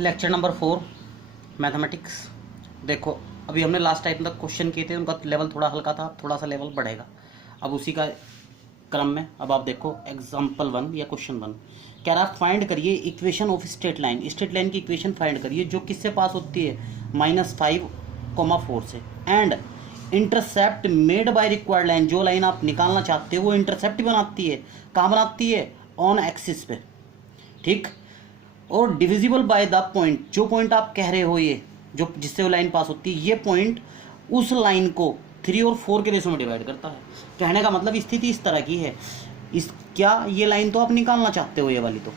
Lecture number 4 mathematics. देखो अभी हमने लास्ट टाइम तक क्वेश्चन किए थे, उनका लेवल थोड़ा हल्का था, थोड़ा सा लेवल बढ़ेगा अब उसी का क्रम में। अब आप देखो एग्जाम्पल 1 या क्वेश्चन 1 कह रहा फाइंड करिए equation of straight line. Straight line की इक्वेशन फाइंड करिए जो किससे पास होती है, -5,4 से, and intercept made by required line. जो लाइन आप निकालना चाहते हो वो इंटरसेप्ट बनाती है, कहाँ बनाती है, ऑन एक्सिस पे, ठीक। और डिविजिबल बाय द पॉइंट, जो पॉइंट आप कह रहे हो ये जो जिससे वो लाइन पास होती है, ये पॉइंट उस लाइन को 3 और 4 के रेशो में डिवाइड करता है। कहने का मतलब स्थिति इस तरह की है, इस क्या ये लाइन तो आप निकालना चाहते हो ये वाली, तो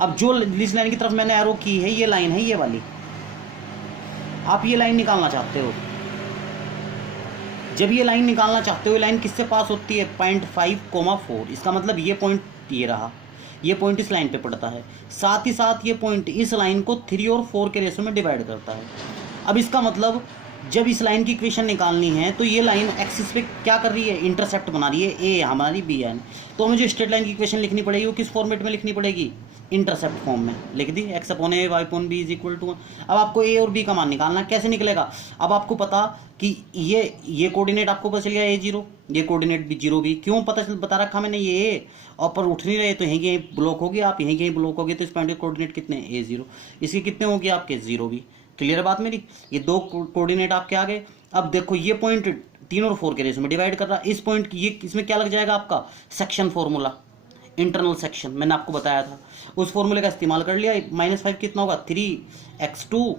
अब जो इस लाइन की तरफ मैंने एरो की है ये लाइन है, ये वाली आप ये लाइन निकालना चाहते हो। जब ये लाइन निकालना चाहते हो, ये लाइन किससे पास होती है, 0.5,4। इसका मतलब ये पॉइंट ये रहा, ये पॉइंट इस लाइन पे पड़ता है, साथ ही साथ ये पॉइंट इस लाइन को 3 और 4 के रेशो में डिवाइड करता है। अब इसका मतलब जब इस लाइन की इक्वेशन निकालनी है तो ये लाइन एक्सिस पे क्या कर रही है, इंटरसेप्ट बना रही है, ए हमारी बी एन। तो हमें जो स्ट्रेट लाइन की इक्वेशन लिखनी पड़ेगी वो किस फॉर्मेट में लिखनी पड़ेगी, इंटरसेप्ट फॉर्म में लिख दी, x upon a y upon b is equal to. अब आपको ए और बी का मान निकालना, कैसे निकलेगा। अब आपको पता कि ये कोऑर्डिनेट आपको पता चल गया A0, ये कोऑर्डिनेट भी 0 भी, क्यों बता रखा मैंने, ये और पर उठ नहीं रहे तो यहीं कहीं ब्लॉक होगी, आप यहीं कहीं ब्लॉक होगी, तो इस पॉइंट के कोऑर्डिनेट कितने, A0, इसके कितने होंगे आपके 0 भी। क्लियर है बात मेरी, ये दो कोऑर्डिनेट आपके आ गए। अब देखो ये पॉइंट 3 और 4 के रेशो में डिवाइड कर रहा है, इस पॉइंट ये इसमें क्या लग जाएगा आपका, सेक्शन फॉर्मूला, इंटरनल सेक्शन मैंने आपको बताया था, उस फॉर्मूले का इस्तेमाल कर लिया। -5 कितना होगा, 3x2,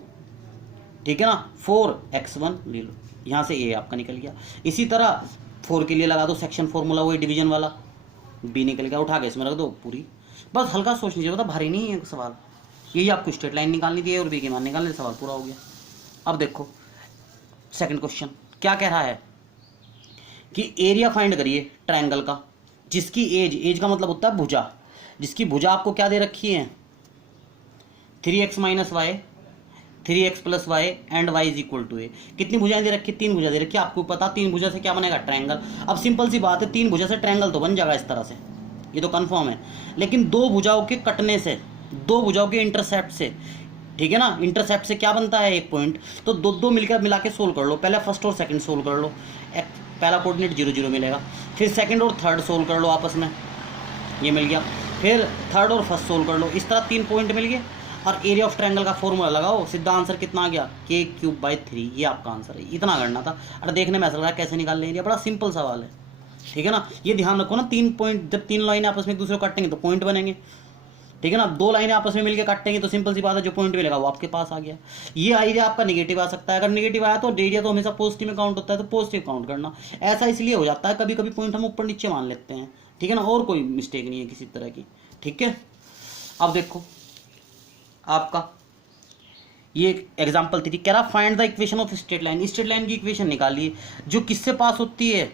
ठीक है ना, 4x1 ले लो, यहाँ से ए आपका निकल गया। इसी तरह 4 के लिए लगा दो सेक्शन फॉर्मूला, वही डिवीजन वाला, बी निकल गया, उठा के इसमें रख दो पूरी। बस हल्का सोचनी चाहिए, मतलब भारी नहीं है सवाल, यही आपको स्ट्रेट लाइन निकालनी थी और बी के मान निकालने, सवाल पूरा हो गया। अब देखो सेकंड क्वेश्चन क्या कह रहा है कि एरिया फाइंड करिए ट्रायंगल का जिसकी एज का मतलब होता है भुजा, जिसकी भुजा आपको क्या दे रखी है, 3x - y, 3x + y and y is equal to a. कितनी भुजाएं दे रखी, 3 भुजा दे रखी है। आपको पता 3 भुजा से क्या बनेगा, ट्रायंगल। अब सिंपल सी बात है, 3 भुजा से ट्रायंगल तो बन जाएगा इस तरह से, ये तो कंफर्म है। लेकिन 2 भुजाओं के कटने से, 2 भुजाओं के इंटरसेप्ट से, ठीक है ना, इंटरसेप्ट से क्या बनता है, एक पॉइंट, तो दो मिलकर मिला के सोल्व कर लो। पहले फर्स्ट और सेकंड सोल्व कर लो, पहला कोऑर्डिनेट 0 0 मिलेगा, फिर सेकंड और थर्ड सोल्व कर लो आपस में, ये मिल गया, फिर थर्ड और फर्स्ट सोल्व कर लो, इस तरह 3 पॉइंट मिल गए। और एरिया ऑफ ट्रायंगल का फॉर्मूला लगाओ, सीधा आंसर कितना आ गया, k³/3, ये आपका आंसर है। इतना करना था, अरे देखने में ऐसा लग रहा है कैसे निकाल लेंगे, बड़ा सिंपल सवाल है, ठीक है ना। ये ध्यान रखो ना, 3 पॉइंट, जब 3 लाइनें आपस में एक दूसरे को काटेंगे तो पॉइंट बनेंगे, ठीक है ना। 2 लाइनें आपस में मिलकर काटेंगे तो सिंपल सी बात है, जो पॉइंट मिलेगा वो आपके पास आ गया। ये आइडिया आपका नेगेटिव आ सकता है, अगर नेगेटिव आया तो एरिया तो हमेशा पॉजिटिव में काउंट होता है, तो पॉजिटिव काउंट करना। ऐसा इसलिए हो जाता है, कभी कभी पॉइंट हम ऊपर नीचे मान लेते हैं, ठीक है ना, और कोई मिस्टेक नहीं है किसी तरह की, ठीक है। अब देखो आपका ये एग्जाम्पल थी, कह रहा find the equation of straight line. Straight line की इक्वेशन निकालिए जो किससे पास होती है,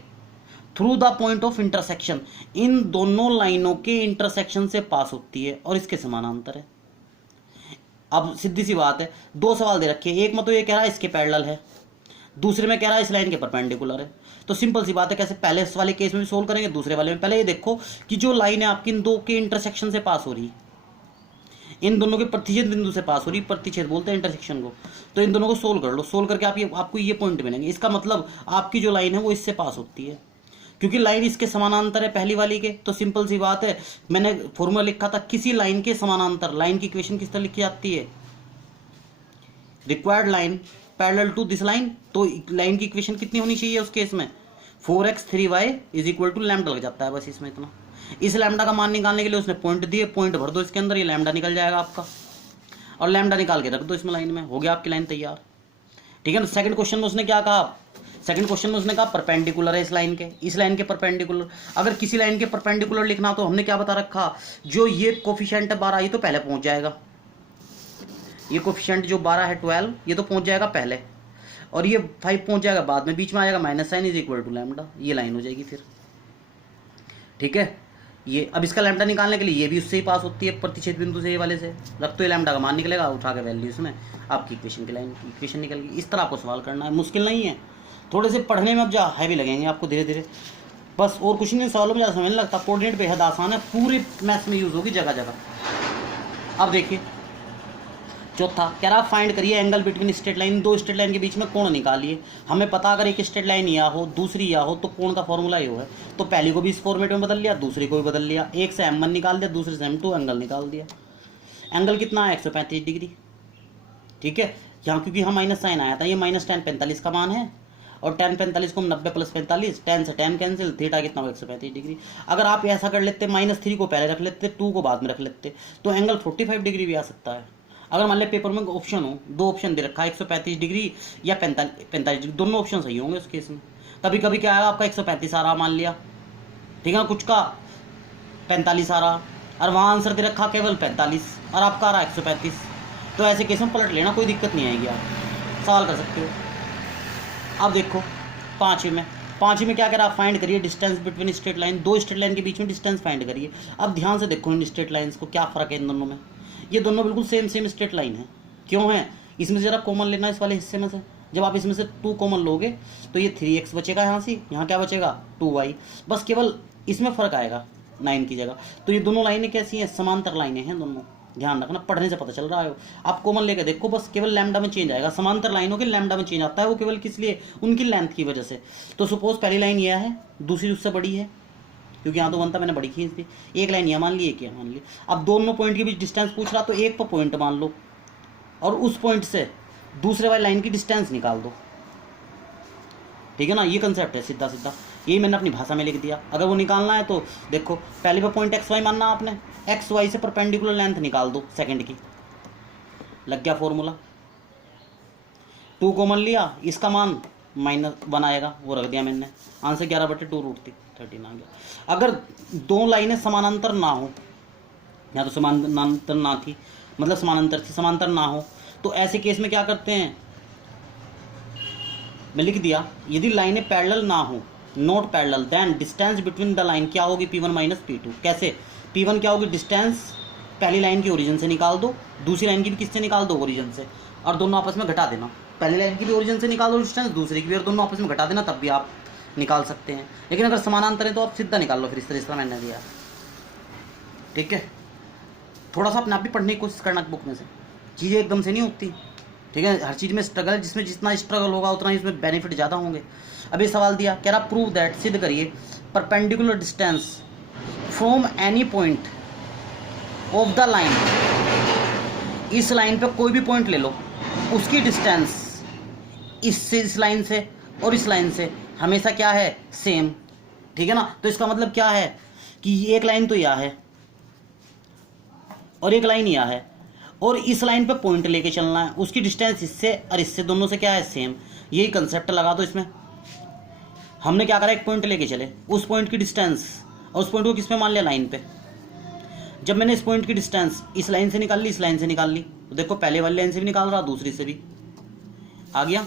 through the point of intersection, इन दोनों लाइनों के इंटरसेक्शन से पास होती है और इसके समानांतर है। अब सीधी सी बात है, 2 सवाल दे रखे हैं, एक में तो ये कह रहा है इसके पैरेलल है, दूसरे में कह रहा है इस लाइन के परपेंडिकुलर है। तो सिंपल सी बात है, कैसे पहले इस वाले केस में भी सोल्व करेंगे, दूसरे वाले में। पहले ये देखो कि जो लाइन है आपकी इन 2 के इंटरसेक्शन से पास हो रही, इन दोनों के प्रतिच्छेद बिंदु से पास हो रही, प्रतिच्छेद बोलते हैं इंटरसेक्शन को। तो इन दोनों को सोल्व कर लो, सोल्व करके आपको ये पॉइंट मिलेंगे। इसका मतलब आपकी जो लाइन है वो इससे पास होती है, क्योंकि लाइन इसके समानांतर है पहली वाली के। तो सिंपल सी बात है, मैंने फॉर्मूला लिखा था, किसी लाइन के समानांतर लाइन की इक्वेशन किस तरह लिखी जाती है, required line parallel to this line. तो लाइन की इक्वेशन कितनी होनी चाहिए उस केस में, 4x 3y is equal to lambda लग जाता है, बस इसमें इतना। इस लैम्डा का मान निकालने के लिए उसने पॉइंट दिए, पॉइंट भर दो इसके अंदर, ये लैम्डा निकल जाएगा आपका, और लैम्डा निकाल के रख दो इसमें लाइन में, हो गया आपकी लाइन तैयार, ठीक है ना। सेकंड क्वेश्चन में उसने क्या कहा, सेकंड क्वेश्चन में उसने कहा परपेंडिकुलर है इस लाइन के, इस लाइन के परपेंडिकुलर। अगर किसी लाइन के परपेंडिकुलर लिखना तो हमने क्या बता रखा, जो ये कोफिशिएंट है 12 ये तो पहले पहुंच जाएगा, ये कोफिशिएंट जो 12 है 12 ये तो पहुंच जाएगा पहले, और ये 5 पहुंच जाएगा बाद में, बीच में आ जाएगा minus sign is equal to lambda, ये लाइन हो जाएगी फिर, ठीक है। ये अब इसका लैम्डा निकालने के लिए ये भी उससे ही पास होती है, प्रतिच्छेद बिंदु से, ये वाले से रख, तो ये लैम्डा का मान निकलेगा, उठा के वैल्यू इसमें आपकी इक्वेशन की लाइन इक्वेशन निकल गई। इस तरह आपको सवाल करना है, मुश्किल नहीं है, थोड़े से पढ़ने में अब जा हैवी लगेंगे आपको धीरे धीरे, बस और कुछ नहीं, सवालों में ज़्यादा समझ नहीं लगता। कोऑर्डिनेट बेहद आसान है, पूरे मैथ्स में यूज़ होगी जगह जगह। अब देखिए चौथा कह रहा फाइंड करिए एंगल बिटवीन स्ट्रेट लाइन, दो स्ट्रेट लाइन के बीच में कोण निकालिए। हमें पता अगर एक स्ट्रेट लाइन या हो दूसरी या हो तो कोण का फॉर्मूला ये है, तो पहली को भी इस फॉर्मेट में बदल लिया, दूसरी को भी बदल लिया, एक से M1 निकाल दिया, दूसरे से M2, एंगल निकाल दिया। एंगल कितना है 135 डिग्री। ठीक है, यहाँ क्योंकि यहाँ माइनस साइन आया था, ये माइनस tan 45 का मान है, और tan 45 को हम 90 + 45, tan से tan कैंसिल, थीटा कितना हो 135 डिग्री। अगर आप ऐसा कर लेते -3 को पहले रख लेते, 2 को बाद में रख लेते, तो एंगल 45 डिग्री भी आ सकता है। अगर मान लिया पेपर में ऑप्शन हो, दो ऑप्शन दे रखा है 135 डिग्री या 45 डिग्री, दोनों ऑप्शन सही होंगे उस केस में। कभी कभी क्या आएगा आपका 135 आ रहा मान लिया, ठीक है ना, कुछ का 45 आ रहा, और वहाँ आंसर दे रखा केवल 45 और आपका आ रहा 135, तो ऐसे केस में पलट लेना, कोई दिक्कत नहीं आएगी, आप सवाल कर सकते हो। अब देखो पाँचवीं में क्या कह रहा है, फाइंड करिए डिस्टेंस बिटवीन स्ट्रेट लाइन, दो स्ट्रेट लाइन के बीच में डिस्टेंस फाइंड करिए। अब ध्यान से देखो इन स्ट्रेट लाइन्स को, क्या फ़र्क है इन दोनों में। ये दोनों बिल्कुल सेम स्ट्रेट लाइन है, क्यों है, इसमें से ज़रा कॉमन लेना इस वाले हिस्से में से। जब आप इसमें से 2 कॉमन लोगे तो ये 3x बचेगा यहाँ से, यहाँ क्या बचेगा 2y, बस केवल इसमें फ़र्क आएगा 9 की जगह। तो ये दोनों लाइनें कैसी हैं, समांतर लाइनें हैं दोनों, ध्यान रखना, पढ़ने से पता चल रहा है। आप कॉमन लेके देखो, बस केवल लैम्डा में चेंज आएगा, समांतर लाइनों के लैम्डा में चेंज आता है, वो केवल किस लिए, उनकी लेंथ की वजह से। तो सपोज पहली लाइन यह है, दूसरी उससे बड़ी है, क्योंकि यहाँ तो 1 था मैंने बड़ी खींच दी, एक लाइन यह मान ली, एक यह मान ली। अब दोनों पॉइंट के बीच डिस्टेंस पूछ रहा, तो एक पर पॉइंट मान लो और उस पॉइंट से दूसरे वाली लाइन की डिस्टेंस निकाल दो, ठीक है ना, ये कंसेप्ट है सीधा सीधा, यही मैंने अपनी भाषा में लिख दिया। अगर वो निकालना है तो देखो, पहले पे पॉइंट XY मानना आपने, XY से परपेंडिकुलर लेंथ निकाल दो सेकंड की, लग गया फॉर्मूला। 2 कॉमन लिया, इसका मान -1 आएगा, वो रख दिया मैंने, आंसर 11/2√13 आ गया। अगर दो लाइनें समानांतर ना हो, या तो समानांतर ना थी, मतलब समानांतर थी, समांतर ना हो, तो ऐसे केस में क्या करते हैं, मैं लिख दिया, यदि लाइनें पैरेलल ना हो, not parallel, then distance between the line क्या होगी, P1 - P2। कैसे, P1 क्या होगी, डिस्टेंस पहली लाइन की ओरिजिन से निकाल दो, दूसरी लाइन की भी किससे निकाल दो, ओरिजिन से, और दोनों आपस में घटा देना। पहली लाइन की भी ओरिजिन से निकाल दो डिस्टेंस, दूसरी की भी, और दोनों आपस में घटा देना, तब भी आप निकाल सकते हैं। लेकिन अगर समानांतर है तो आप सीधा निकाल लो, फिर इस तरह मैंने दिया, ठीक है। थोड़ा सा अपने आप भी पढ़ने की कोशिश करना बुक में से, चीज़ें एकदम से नहीं होती, ठीक है, हर चीज़ में स्ट्रगल, जिसमें जितना स्ट्रगल होगा उतना ही इसमें बेनिफिट ज़्यादा होंगे। अभी सवाल दिया, कह रहा प्रूव दैट, सिद्ध करिए, perpendicular distance from any point of the line, इस लाइन पे कोई भी पॉइंट ले लो, उसकी डिस्टेंस इससे, इस लाइन से और इस लाइन से हमेशा क्या है, सेम, ठीक है ना। तो इसका मतलब क्या है कि एक लाइन तो यह है और एक लाइन यह है, और इस लाइन पे पॉइंट लेके चलना है, उसकी डिस्टेंस इससे और इससे दोनों से क्या है, सेम। यही कंसेप्ट लगा दो इसमें। हमने क्या करा, एक पॉइंट लेके चले, उस पॉइंट की डिस्टेंस, और उस पॉइंट को किस पे मान लिया, लाइन पे। जब मैंने इस पॉइंट की डिस्टेंस इस लाइन से निकाल ली, इस लाइन से निकाल ली, तो देखो पहले वाली लाइन से भी निकाल रहा, दूसरी से भी आ गया,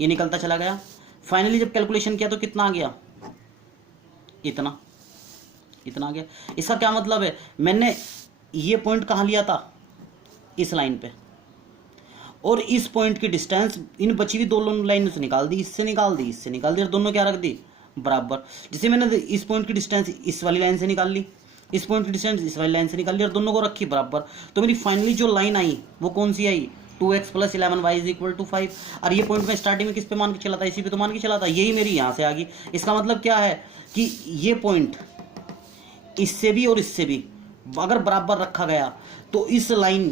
ये निकलता चला गया। फाइनली जब कैलकुलेशन किया तो कितना आ गया, इतना आ गया। इसका क्या मतलब है, मैंने ये पॉइंट कहाँ लिया था, इस लाइन पे, और इस पॉइंट की डिस्टेंस इन बची हुई दो लाइनों से निकाल दी, इससे निकाल दी, इससे निकाल दी, और दोनों क्या रख दी, बराबर। जिसे मैंने इस पॉइंट की डिस्टेंस इस वाली लाइन से निकाल ली, इस पॉइंट की डिस्टेंस इस वाली लाइन से निकाल ली, और दोनों को रखी बराबर। तो मेरी फाइनली जो लाइन आई वो कौन सी आई, 2x + 11y = 5। और ये पॉइंट मैं स्टार्टिंग में किस पे मान के चला था, इसी पे तो मान के चला था, यही मेरी यहाँ से आ गई। इसका मतलब क्या है कि ये पॉइंट इससे भी और इससे भी अगर बराबर रखा गया तो इस लाइन